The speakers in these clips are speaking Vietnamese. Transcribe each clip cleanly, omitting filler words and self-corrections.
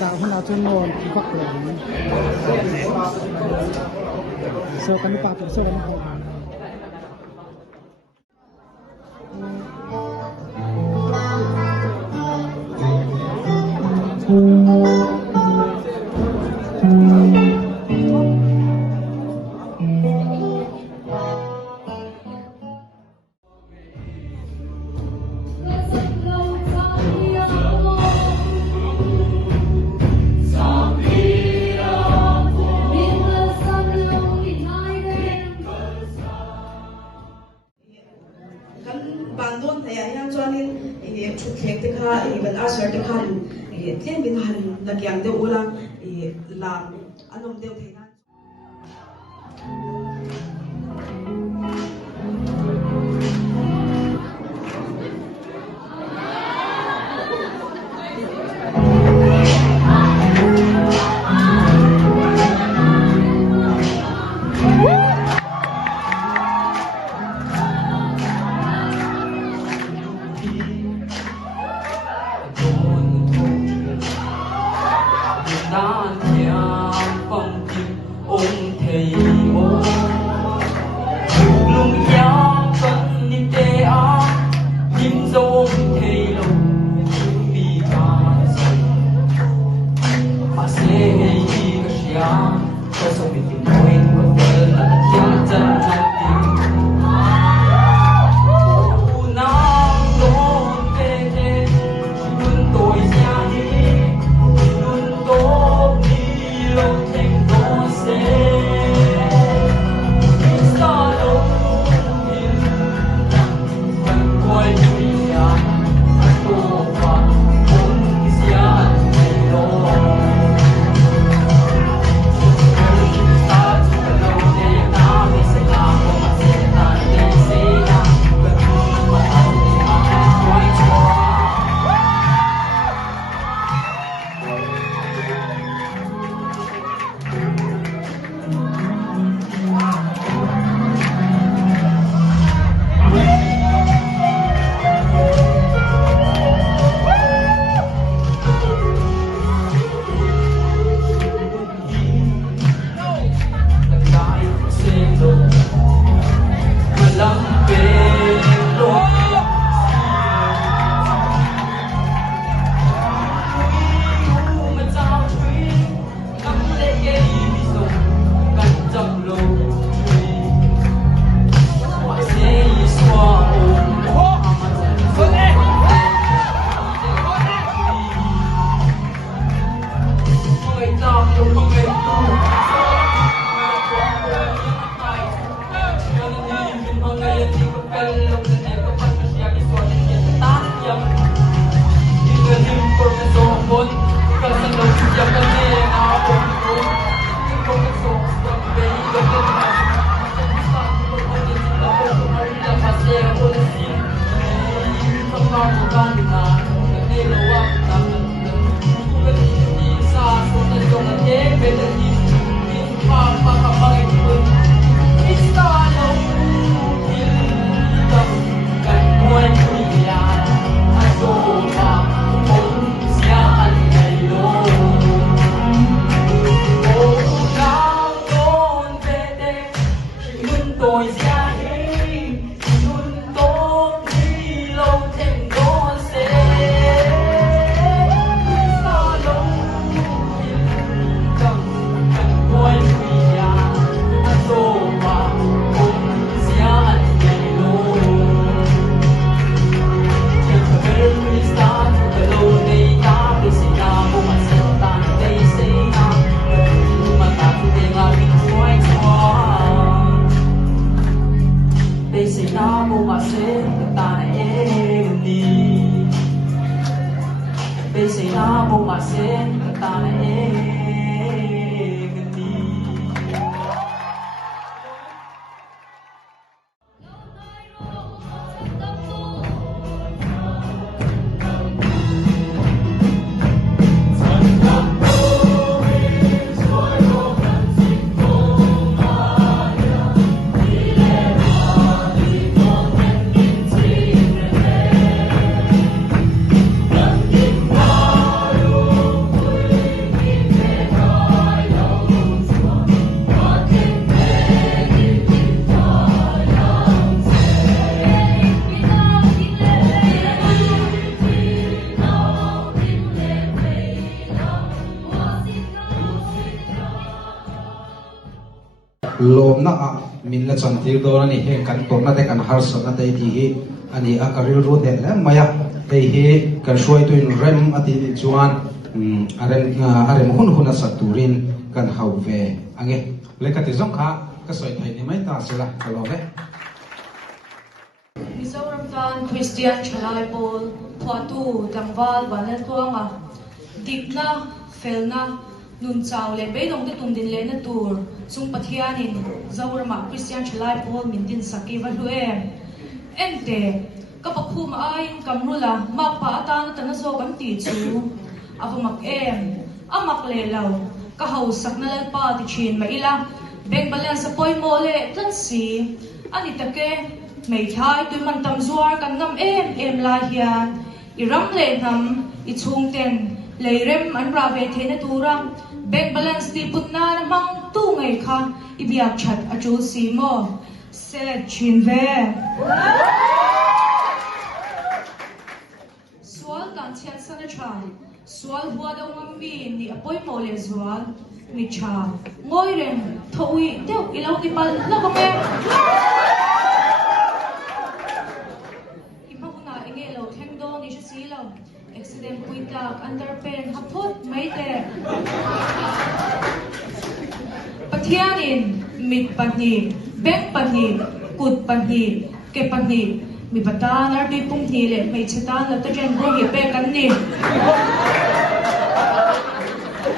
Đạo hôm nào trên nguồn thì có cửa sơ cắn pa sơ cắn pa bandon thaya hian chuanin thu thlek te kha ban asher te kha tlem bin han la kyang de ula lam anom deu theina They say now, my say, that I am cha bộ mà sen ta này lom na a min la chan tir do ani he kan to na te kan har sa na te ti ani a karil ro de la maya te he kan shoi tu in rem ati chuan arem hun hun sa turin kan hau ve ange le ka ti zong kha ka soi thai ni mai ta sela ka lo ve Mizoram Van Christian Chalai Bol Thuatu Dangwal Balan Tuanga Dikna Felna Nun Chau Le Be Dong Te Tum Din Le Na Tur Sung Pathianni Zawrama Christian Chalai Bol Min Din Saki Va Hluem Ente Kapakhum Ain Kamrula Makpa Atan Tana So Kam Ti Chu Avamak Amak Le Lau Kahau Sakna Lal Pa Ti Chin Ma Ila Beng Balan Sa Poi Mo Le Tlan Si Ani Take Mei thai tui man tam zuar kan ngam em lai hian I ram le nam I chung ten le rem an ra ve the na tura bank balance ti put na na mang tu ngai kha I biak chat a chu si mo se chin ve swal kan chat sana cha swal hua da ngam mi ni apoi mo le zwal mi cha ngoi rem thui deu I lo ni pal lo ko me Accident puitak underpen hapot may te Pathiannin mit panhi beng panhi kut panhi ke panhi mi patan ardi pung hi le may chetan la ta jen ro hi pe kan ni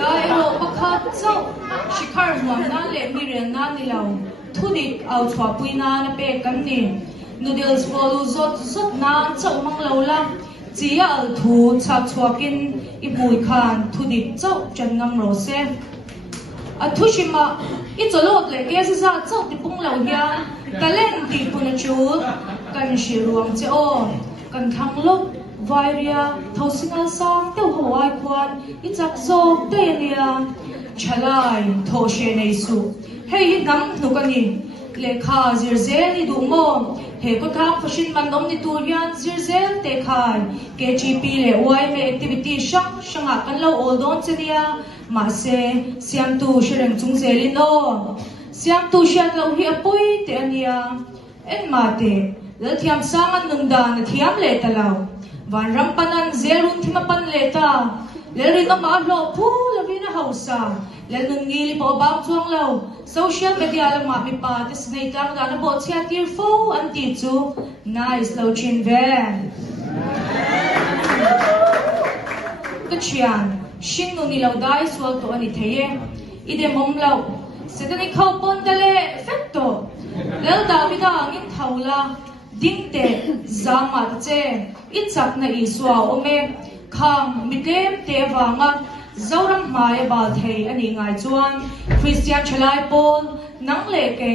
kai ro pakhat chau shikhar huam na le mi ren na ni lau thudik au chwa puina na pe kan ni noodles bolu zot na chau mang lo la Chia al thu chak chuakin I mui khan thu dik chau chan ngam ro se a thu shima I cholot le ke sa chau ti pung lo hian kalen ti puna chu kan shiruang che o kan thang lok vairia thosingal sang teu hawai kwan I chak zok te nia chalai tho she nei su hei nam nu kani le kha zirzel ni du mo he ko thang fashion man dom ni tur hian zirzel te khai KGP le YM activity shanga kan lo ol don chenia ma se siam tu shereng chung zelin no siam tu shan lo hi apoi te ania en ma te le thiam sangan nung da na thiam le talaw van ram panan zerun thimapan le ta le ri no ma lo pu la vina hausa le nun ngili po bang chuang lo social media la ma mi pa te snei tang da na bo chia tir fo an ti chu nice lo chin ve Kachian shin nu ni lo dai swal to ani theye ide mom lo sedani khau pon dale fetto lel da mi da ngin thaula dingte zama che ichak na iswa ome kham mitlem te wanga Zawram mai ba thei ani ngai chuan Christian Chalai Pol nang le ke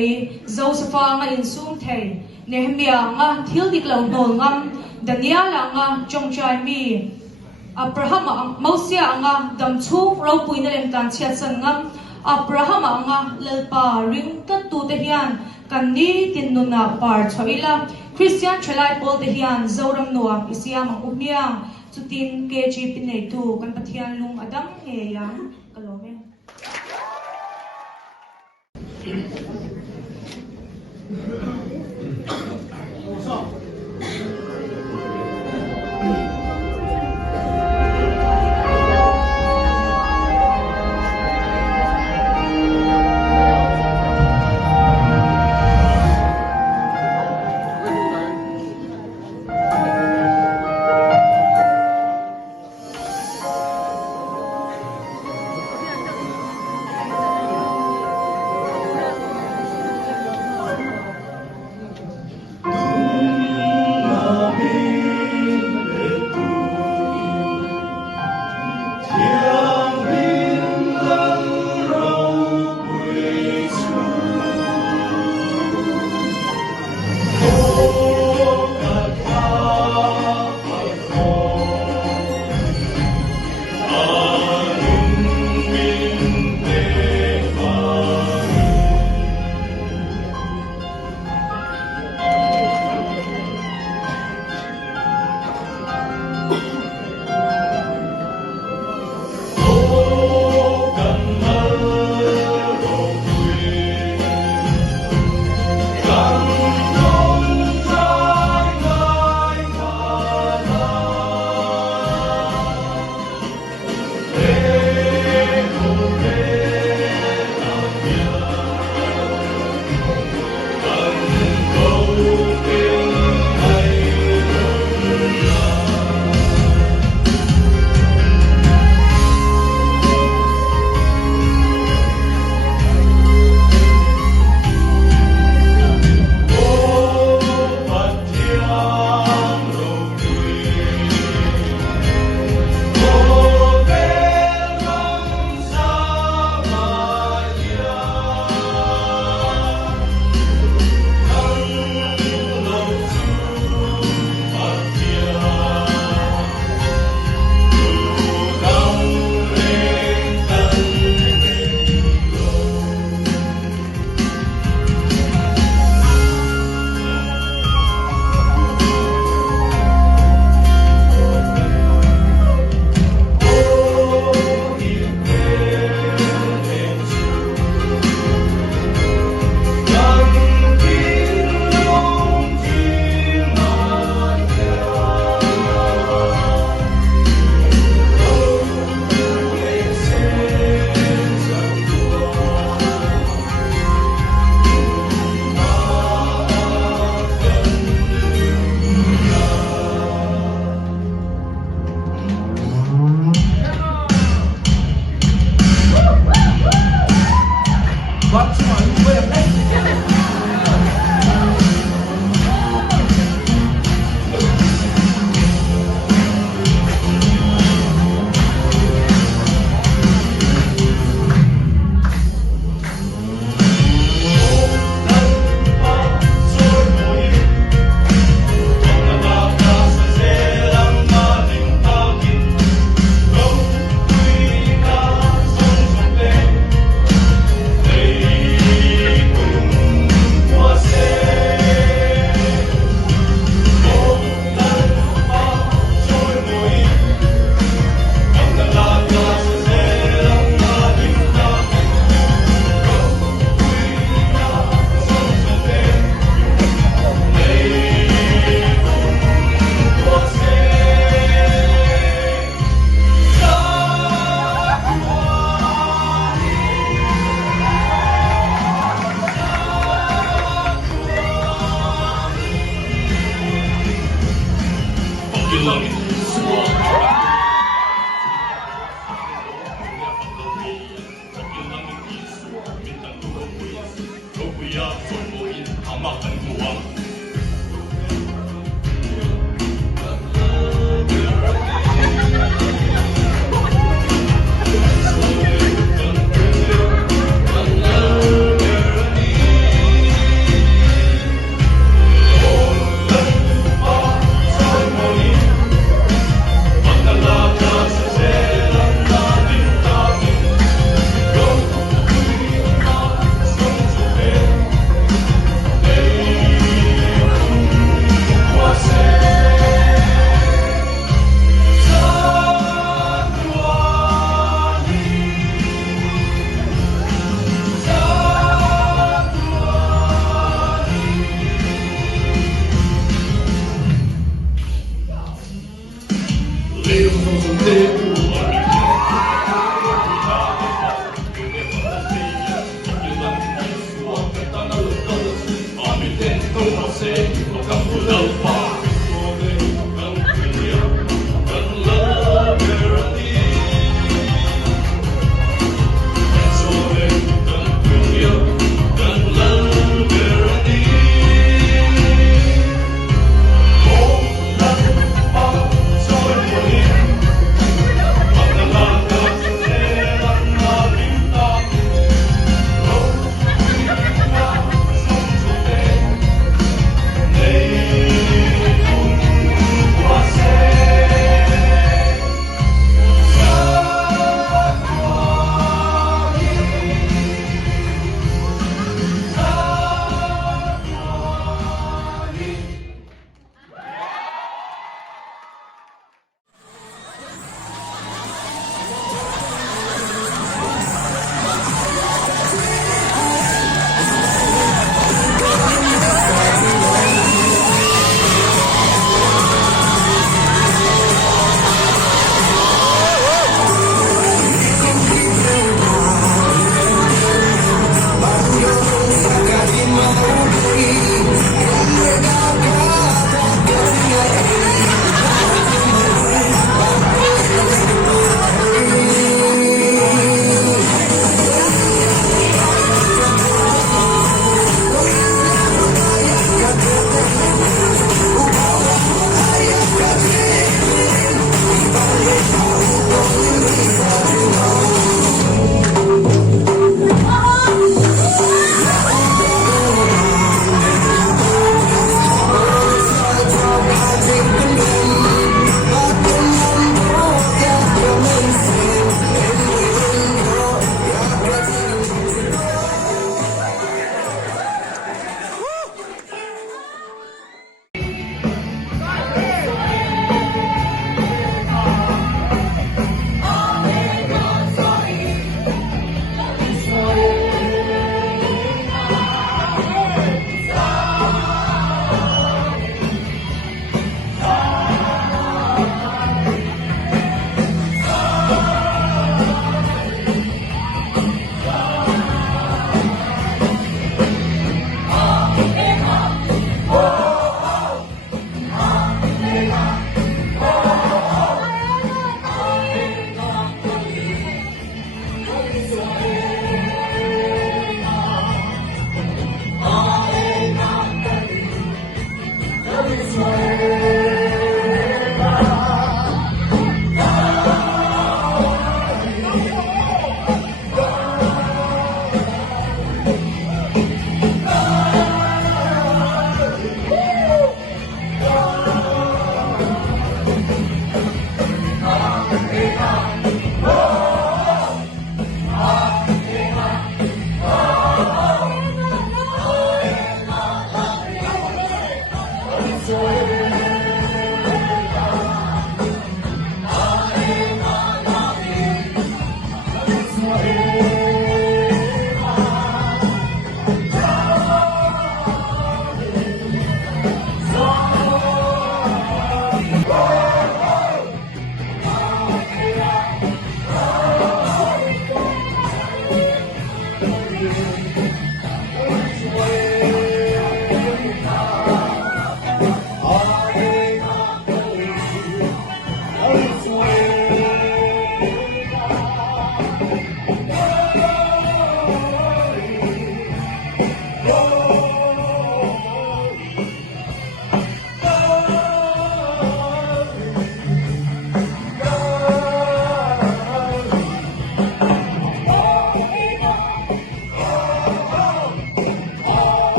Josepha nga in sum thei Nehemia nga thil dik lo nol ngam Daniel nga chongchai mi Abraham Moses nga dam chung ro puina lem tan chiat san ngam Abraham nga lelpa ring ka tu te hian kan ni tin nu na par choila Christian Chalai Pol te hian Zawram nuam isiam ang umia Tutin KGP nei tu kan pathian lung adam nge yang kalome Hey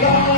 Yeah.